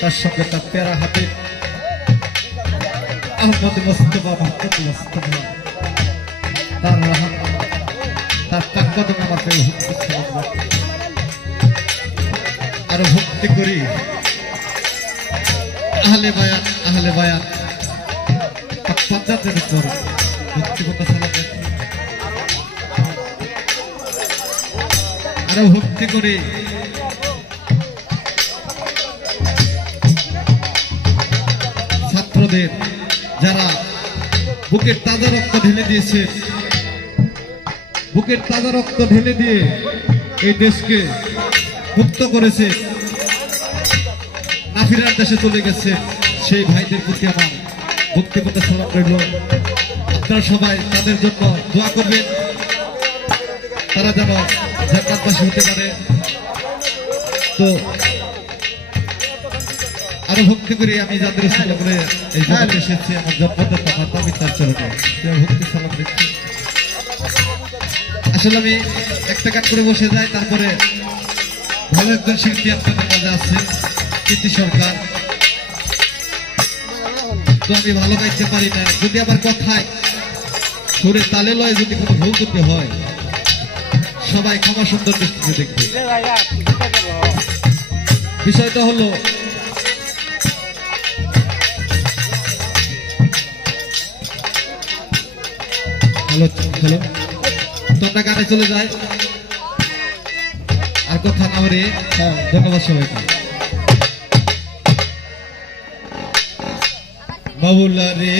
তার সঙ্গে তার প্যারা হাবিব আহমদ মোস্তফা মাহমুদ মোস্তফা তার রাহাত তার কাকদমে আমাকে ভক্তি। আরও ভক্তি করি। আহলে বায়ান আহলে বায়ান পঞ্চায়েতের উপর সালাম আরও ভক্তি করি। ছাত্রদের যারা বুকের তাজা রক্ত ঢেলে দিয়েছে, বুকের তাজা রক্ত ঢেলে দিয়ে এই দেশকে মুক্ত করেছে, নাফিরার দেশে চলে গেছে, সেই ভাইদের প্রতি আমার ভক্তিপূর্ণ সালাম রইল। আপনারা সবাই তাদের জন্য দোয়া করবেন। তারা যেন জান্নাতবাসী হতে পারে। তো আরও ভক্তি করে আমি যাদের সালাম এই জগতে এসেছি আমার জন্মদাতা মাতা পিতার চরণে ভক্তি সালাম দিচ্ছি আসলে আমি একটা গান করে বসে যাই তারপরে ভালো একজন শিল্পী আপনাদের মাঝে আছে কীর্তি সরকার। তো আমি ভালো গাইতে পারি না। যদি আবার কথায় সুরে তালে লয় যদি কোনো ভুল করতে হয় সবাই ক্ষমা সুন্দর দৃষ্টিতে দেখবে। বিষয়টা হলো হ্যালো হ্যালো তোমরা গানে চলে যায় আর কথা না বলে হ্যাঁ, ধন্যবাদ রে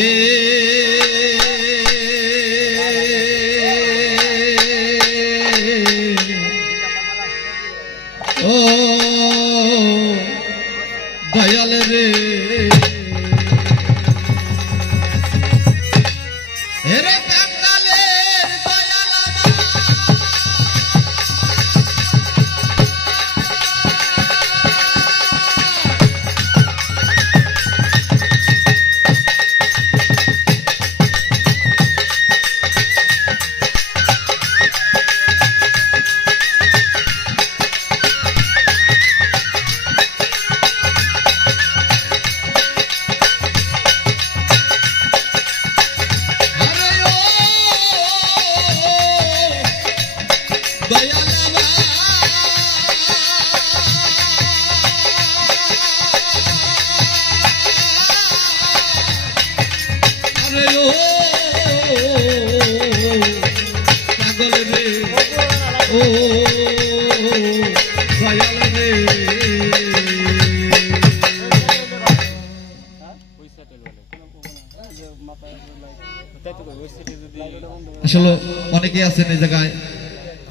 আসলে অনেকেই আছেন এই জায়গায়।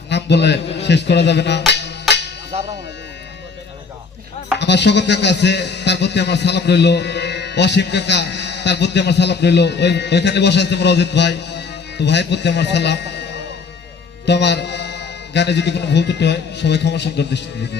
নাম বলে শেষ করা যাবে না। আমার শকত কাকা আছে, তার প্রতি আমার সালাম রইল। অসীম কাকা, তার প্রতি আমার সালাম রইল। ওই ওইখানে বসে আছে আমার অজিত ভাই। তো ভাইয়ের প্রতি আমার সালাম। তো আমার গানে যদি কোনো ভুল ত্রুটি হয়, সবাই ক্ষমা সুন্দর দৃষ্টি দিবে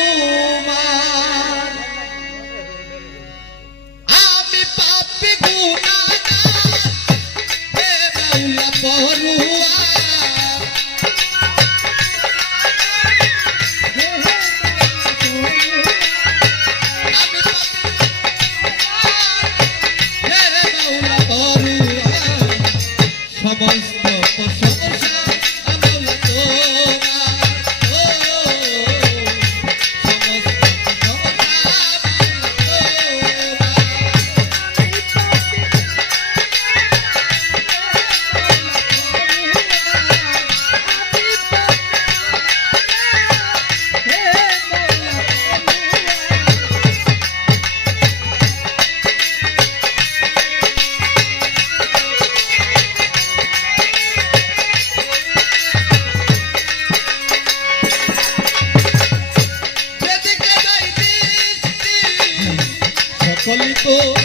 Oh.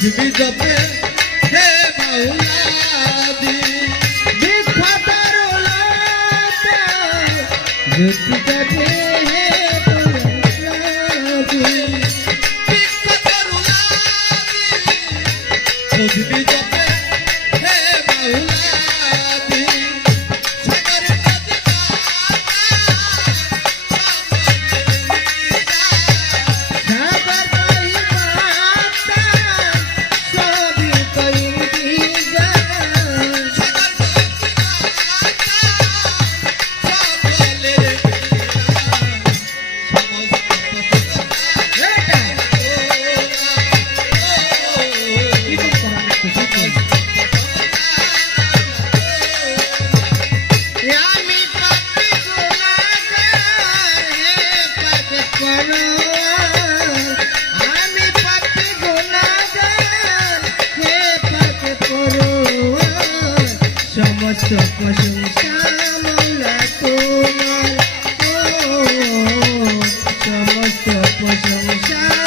বুঝবি যবে হে বাউলাদি বিখ্যাতার ওলাটা যদি যাবে হে বাউলাদি বিখ্যাতার বুঝবি যবে হে বাউলাদি 我就像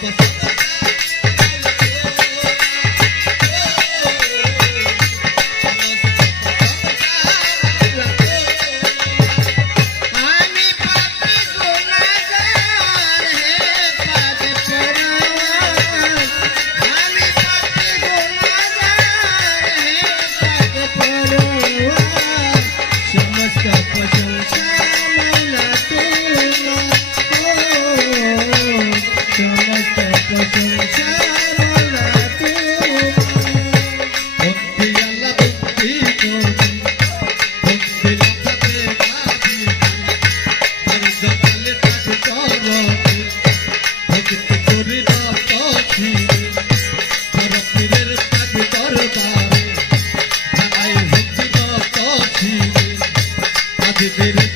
despacito. धीरे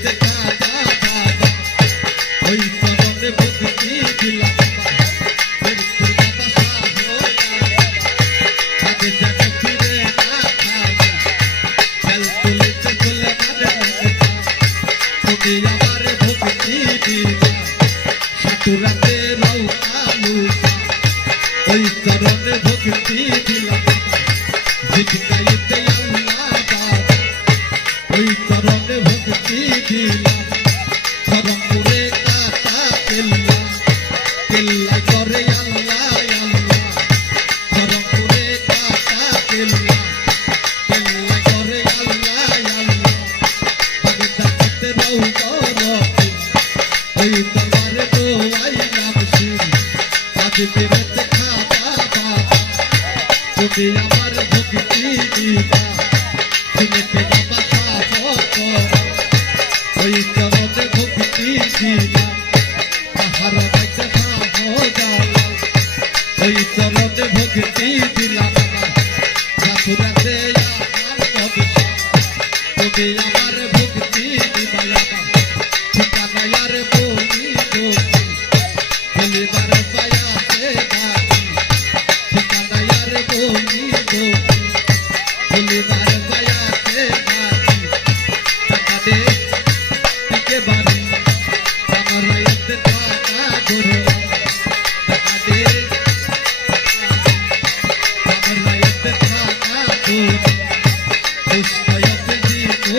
তুমি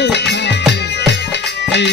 থাকে এই